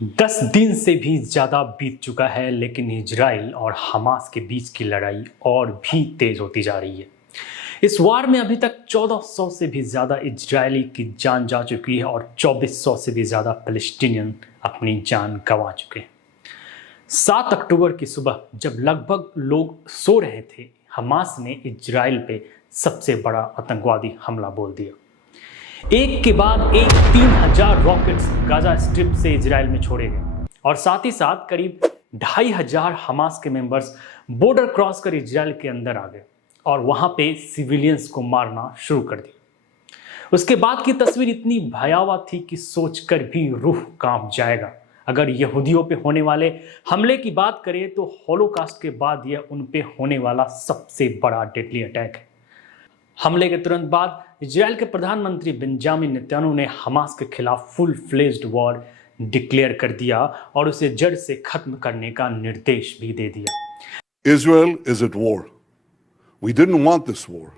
10 दिन से भी ज़्यादा बीत चुका है, लेकिन इजराइल और हमास के बीच की लड़ाई और भी तेज होती जा रही है। इस वार में अभी तक 1400 से भी ज़्यादा इजरायली की जान जा चुकी है और 2400 से भी ज़्यादा पैलेस्टीनियन अपनी जान गंवा चुके हैं। 7 अक्टूबर की सुबह जब लगभग लोग सो रहे थे, हमास ने इजराइल पे सबसे बड़ा आतंकवादी हमला बोल दिया। एक के बाद एक 3000 रॉकेट्स गाजा स्ट्रिप से इजराइल में छोड़े गए और साथ ही साथ करीब 2500 हमास के मेंबर्स बॉर्डर क्रॉस कर इजराइल के अंदर आ गए और वहां पे सिविलियंस को मारना शुरू कर दिया। उसके बाद की तस्वीर इतनी भयावह थी कि सोचकर भी रूह कांप जाएगा। अगर यहूदियों पे होने वाले हमले की बात करें तो हॉलोकास्ट के बाद यह उन पे होने वाला सबसे बड़ा डेडली अटैक है। हमले के तुरंत बाद इजराइल के प्रधानमंत्री बेंजामिन नेतन्याहू ने हमास के खिलाफ फुल फ्लेज्ड वॉर डिक्लेयर कर दिया और उसे जड़ से खत्म करने का निर्देश भी दे दिया। Israel is at war. We didn't want this war.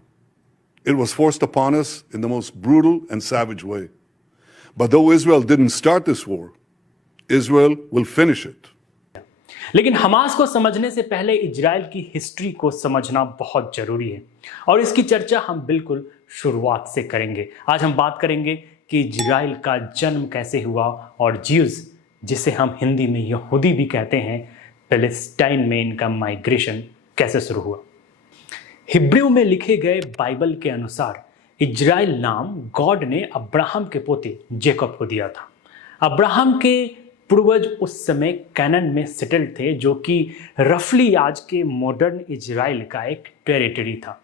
It was forced upon us in the most brutal and savage way. But though Israel didn't start this war, Israel will finish it. लेकिन Hamas को समझने से पहले Israel की history को समझना बहुत जरूरी है और इसकी चर्चा हम बिल्कुल शुरुआत से करेंगे। आज हम बात करेंगे कि इजराइल का जन्म कैसे हुआ और ज्यूज, जिसे हम हिंदी में यहूदी भी कहते हैं, पैलेस्टाइन में इनका माइग्रेशन कैसे शुरू हुआ। हिब्रू में लिखे गए बाइबल के अनुसार इजराइल नाम गॉड ने अब्राहम के पोते जेकब को दिया था। अब्राहम के पूर्वज उस समय कैनान में सेटल्ड थे, जो कि रफली आज के मॉडर्न इजराइल का एक टेरिटरी था।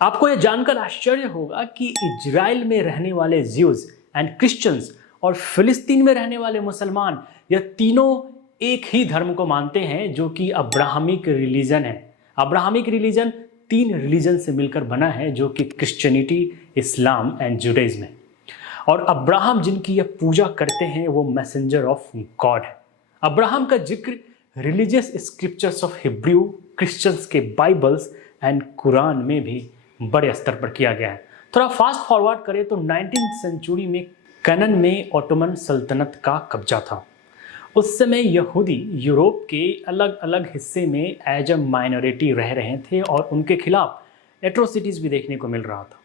आपको यह जानकर आश्चर्य होगा कि इजराइल में रहने वाले ज्यूज एंड क्रिश्चियंस और फिलिस्तीन में रहने वाले मुसलमान, यह तीनों एक ही धर्म को मानते हैं, जो कि अब्राहमिक रिलीजन है। अब्राहमिक रिलीजन 3 रिलीजन से मिलकर बना है, जो कि क्रिश्चियनिटी, इस्लाम एंड जुडाइज्म है। और अब्राहम जिनकी यह पूजा करते हैं वो मैसेंजर ऑफ गॉड है। अब्राहम का जिक्र religious scriptures of Hebrew, Christians के बाइबल्स एंड कुरान में भी बड़े स्तर पर किया गया है। थोड़ा फास्ट फॉरवर्ड करें तो 19वीं सेंचुरी में कैनान में ओटोमन सल्तनत का कब्जा था। उस समय यहूदी यूरोप के अलग अलग हिस्से में एज अ माइनॉरिटी रह रहे थे और उनके खिलाफ एट्रोसिटीज भी देखने को मिल रहा था।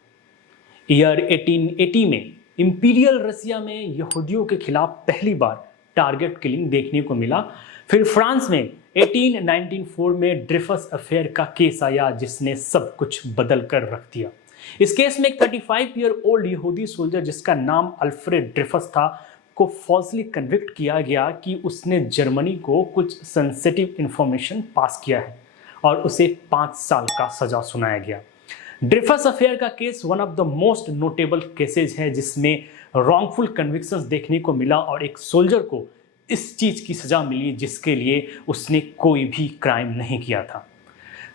ईयर 1880 में इंपीरियल रसिया में यहूदियों के खिलाफ पहली बार टारगेट किलिंग देखने को मिला। फिर फ्रांस में 1894 में ड्रेफस अफेयर का केस आया, जिसने सब कुछ बदल कर रख दिया। इस केस में एक 35 ईयर ओल्ड यहूदी सोल्जर जिसका नाम अल्फ्रेड ड्रेफस था को फॉल्सली कन्विक्ट किया गया कि उसने जर्मनी को कुछ सेंसिटिव इंफॉर्मेशन पास किया है और उसे 5 साल का सजा सुनाया गया। ड्रेफस अफेयर का case one of the most notable cases है, जिसमें रॉन्गफुल कन्विक्शंस देखने को मिला और एक सोल्जर को इस चीज की सजा मिली जिसके लिए उसने कोई भी क्राइम नहीं किया था।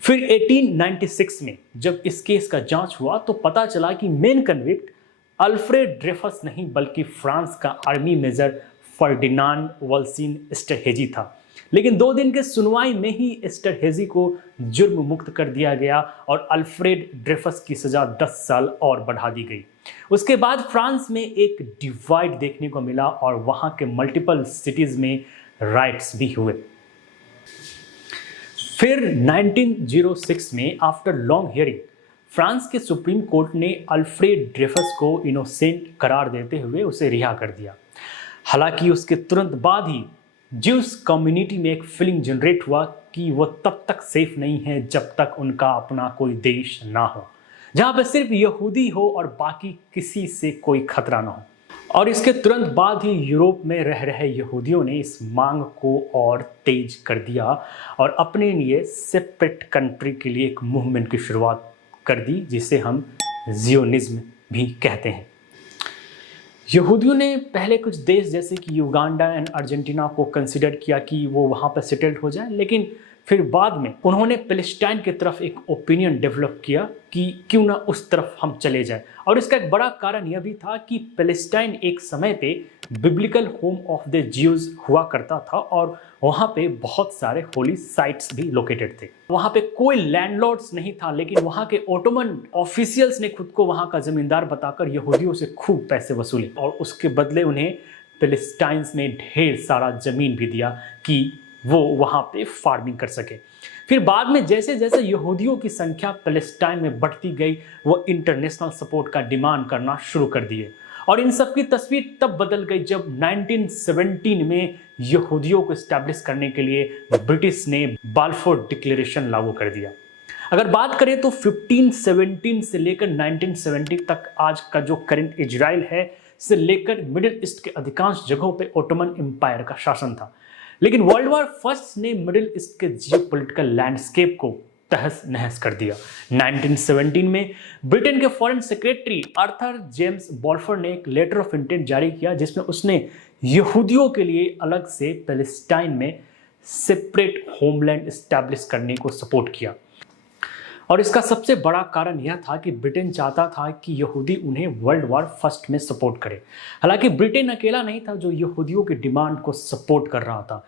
फिर 1896 में जब इस केस का जांच हुआ तो पता चला कि मेन कन्विक्ट अल्फ्रेड ड्रेफस नहीं बल्कि फ्रांस का आर्मी मेजर फर्डिनांड वल्सिन एस्टरहेजी था। लेकिन 2 दिन के सुनवाई में ही एस्टरहेजी को जुर्म मुक्त कर दिया गया और अल्फ्रेड ड्रेफस की सजा 10 साल और बढ़ा दी गई। उसके बाद फ्रांस में एक डिवाइड देखने को मिला और वहां के मल्टीपल सिटीज में राइट्स भी हुए। फिर 1906 में आफ्टर लॉन्ग हियरिंग फ्रांस के सुप्रीम कोर्ट ने अल्फ्रेड ड्रेफस को इनोसेंट करार देते हुए उसे रिहा कर दिया। हालांकि उसके तुरंत बाद ही ज्यूस कम्युनिटी में एक फीलिंग जनरेट हुआ कि वो तब तक सेफ नहीं है जब तक उनका अपना कोई देश ना हो, जहां पर सिर्फ यहूदी हो और बाकी किसी से कोई खतरा ना हो। और इसके तुरंत बाद ही यूरोप में रह रहे यहूदियों ने इस मांग को और तेज कर दिया और अपने लिए सेपरेट कंट्री के लिए एक मूवमेंट की शुरुआत कर दी, जिसे हम जियोनिज्म भी कहते हैं। यहूदियों ने पहले कुछ देश जैसे कि युगांडा एंड अर्जेंटीना को कंसिडर किया कि वो वहाँ पर सेटल्ड हो जाए, लेकिन फिर बाद में उन्होंने पैलेस्टाइन की तरफ एक ओपिनियन डेवलप किया कि क्यों ना उस तरफ हम चले जाएं। और इसका एक बड़ा कारण यह भी था कि पैलेस्टाइन एक समय पे biblical home of the Jews हुआ करता था और वहाँ पे बहुत सारे होली साइट्स भी लोकेटेड थे। वहाँ पे कोई लैंडलॉर्ड्स नहीं था, लेकिन वहाँ के ओटोमन ऑफिशियल्स ने खुद को वहाँ का जमींदार बताकर यहूदियों से खूब पैसे वसूले और उसके बदले उन्हें फिलिस्टाइंस में ढेर सारा ज़मीन भी दिया कि वो वहाँ पे फार्मिंग कर सके। फिर बाद में जैसे जैसे यहूदियों की संख्या फिलिस्टाइन में बढ़ती गई, वो इंटरनेशनल सपोर्ट का डिमांड करना शुरू कर दिए। और इन सब की तस्वीर तब बदल गई जब 1917 में यहूदियों को इस्टेब्लिश करने के लिए ब्रिटिश ने बाल्फोर डिक्लेरेशन लागू कर दिया। अगर बात करें तो 1517 से लेकर 1970 तक आज का जो करंट इजराइल है, से लेकर मिडिल ईस्ट के अधिकांश जगहों पे ओटोमन एम्पायर का शासन था। लेकिन वर्ल्ड वॉर फर्स्ट ने मिडिल ईस्ट के जियोपॉलिटिकल लैंडस्केप को तहस नहस कर दिया। 1917 में ब्रिटेन के foreign secretary Arthur James Balfour ने एक लेटर ऑफ इंटेंट जारी किया जिसमें उसने यहूदियों के लिए अलग से पैलेस्टाइन में सेपरेट होमलैंड एस्टैब्लिश करने को सपोर्ट किया। और इसका सबसे बड़ा कारण यह था कि ब्रिटेन चाहता था कि यहूदी उन्हें वर्ल्ड वॉर फर्स्ट में सपोर्ट करे। हालांकि ब्रिटेन अकेला नहीं था जो यहूदियों की डिमांड को सपोर्ट कर रहा था।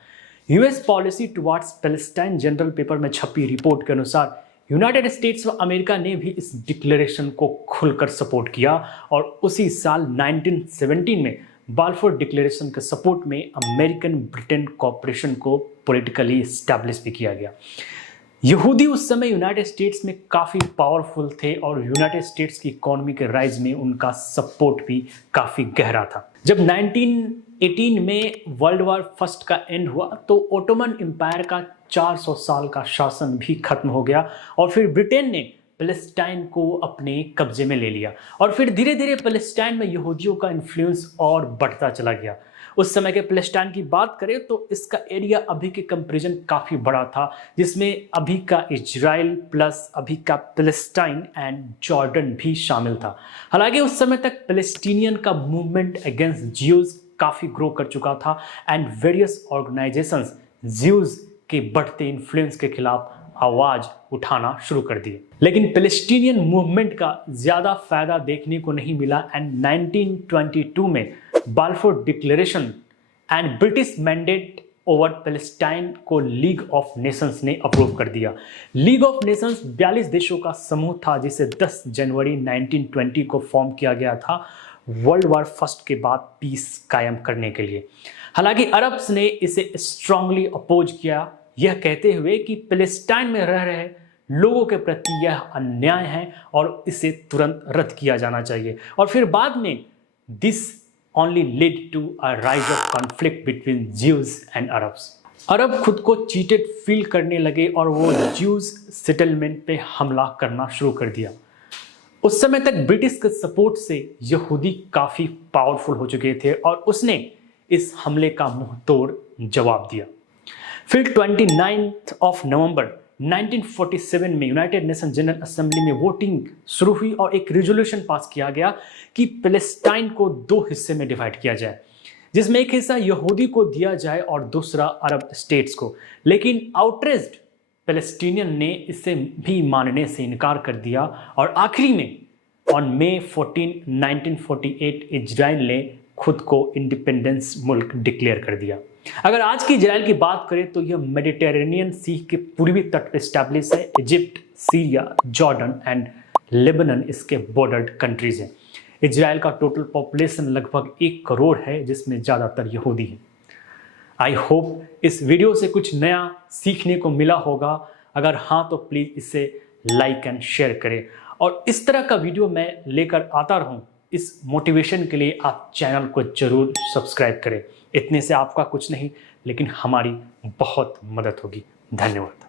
US policy towards Palestine general paper में छपी रिपोर्ट के अनुसार यूनाइटेड स्टेट्स व अमेरिका ने भी इस डिक्लेरेशन को खुलकर सपोर्ट किया और उसी साल 1917 में बाल्फोर डिक्लेरेशन के सपोर्ट में अमेरिकन ब्रिटेन कॉपरेशन को पॉलिटिकली एस्टैब्लिश भी किया गया। यहूदी उस समय यूनाइटेड स्टेट्स में काफ़ी पावरफुल थे और यूनाइटेड स्टेट्स की इकोनॉमी के राइज में उनका सपोर्ट भी काफ़ी गहरा था। जब 1918 में वर्ल्ड वॉर फर्स्ट का एंड हुआ तो ओटोमन एम्पायर का 400 साल का शासन भी खत्म हो गया और फिर ब्रिटेन ने पैलेस्टाइन को अपने कब्जे में ले लिया और फिर धीरे धीरे पैलेस्टाइन में यहूदियों का इन्फ्लुएंस और बढ़ता चला गया। उस समय के पैलेस्टाइन की बात करें तो इसका एरिया अभी के कंपैरिजन काफ़ी बड़ा था, जिसमें अभी का इजराइल प्लस अभी का पैलेस्टाइन एंड जॉर्डन भी शामिल था। हालांकि उस समय तक पैलेस्टीनियन का मूवमेंट अगेंस्ट ज्यूज काफ़ी ग्रो कर चुका था एंड वेरियस ऑर्गेनाइजेशंस ज्यूज के बढ़ते इन्फ्लुएंस के खिलाफ आवाज़ उठाना शुरू कर दिए। लेकिन पैलेस्टीनियन मूवमेंट का ज़्यादा फायदा देखने को नहीं मिला एंड 1922 में Balfour declaration and British mandate over Palestine को लीग ऑफ नेशंस ने अप्रूव कर दिया। लीग ऑफ नेशंस 42 देशों का समूह था जिसे 10 जनवरी 1920 को फॉर्म किया गया था वर्ल्ड वॉर फर्स्ट के बाद पीस कायम करने के लिए। हालांकि अरब्स ने इसे स्ट्रांगली अपोज किया, यह कहते हुए कि पैलेस्टाइन में रह रहे लोगों के प्रति यह अन्याय है और इसे तुरंत रद्द किया जाना चाहिए। और फिर बाद में this only led to a rise of conflict between Jews and Arabs। अरब खुद को चीटेड फील करने लगे और वो ज्यूज सेटलमेंट पे हमला करना शुरू कर दिया। उस समय तक ब्रिटिश के सपोर्ट से यहूदी काफ़ी पावरफुल हो चुके थे और उसने इस हमले का मुंह तोड़ जवाब दिया। फिर 29 नवंबर 1947 में यूनाइटेड नेशन जनरल असेंबली में वोटिंग शुरू हुई और एक रिजोल्यूशन पास किया गया कि पैलेस्टाइन को 2 हिस्से में डिवाइड किया जाए, जिसमें एक हिस्सा यहूदी को दिया जाए और दूसरा अरब स्टेट्स को। लेकिन आउटरेज्ड पैलेस्टीनियन ने इसे भी मानने से इनकार कर दिया और आखिरी में ऑन May 14, 1948 इजराइल ने खुद को इंडिपेंडेंस मुल्क डिक्लेयर कर दिया। अगर आज की इजराइल की बात करें तो यह मेडिटेरेनियन सी के पूर्वी तट पर स्टैब्लिश है। Egypt, Syria, Jordan and Lebanon इसके बॉर्डर्ड कंट्रीज हैं। इजराइल का टोटल पॉपुलेशन लगभग 1 करोड़ है जिसमें ज़्यादातर यहूदी हैं। आई होप इस वीडियो से कुछ नया सीखने को मिला होगा। अगर हाँ तो प्लीज़ इसे लाइक एंड शेयर करें और इस तरह का वीडियो मैं लेकर आता रहूँ, इस मोटिवेशन के लिए आप चैनल को ज़रूर सब्सक्राइब करें। इतने से आपका कुछ नहीं लेकिन हमारी बहुत मदद होगी। धन्यवाद।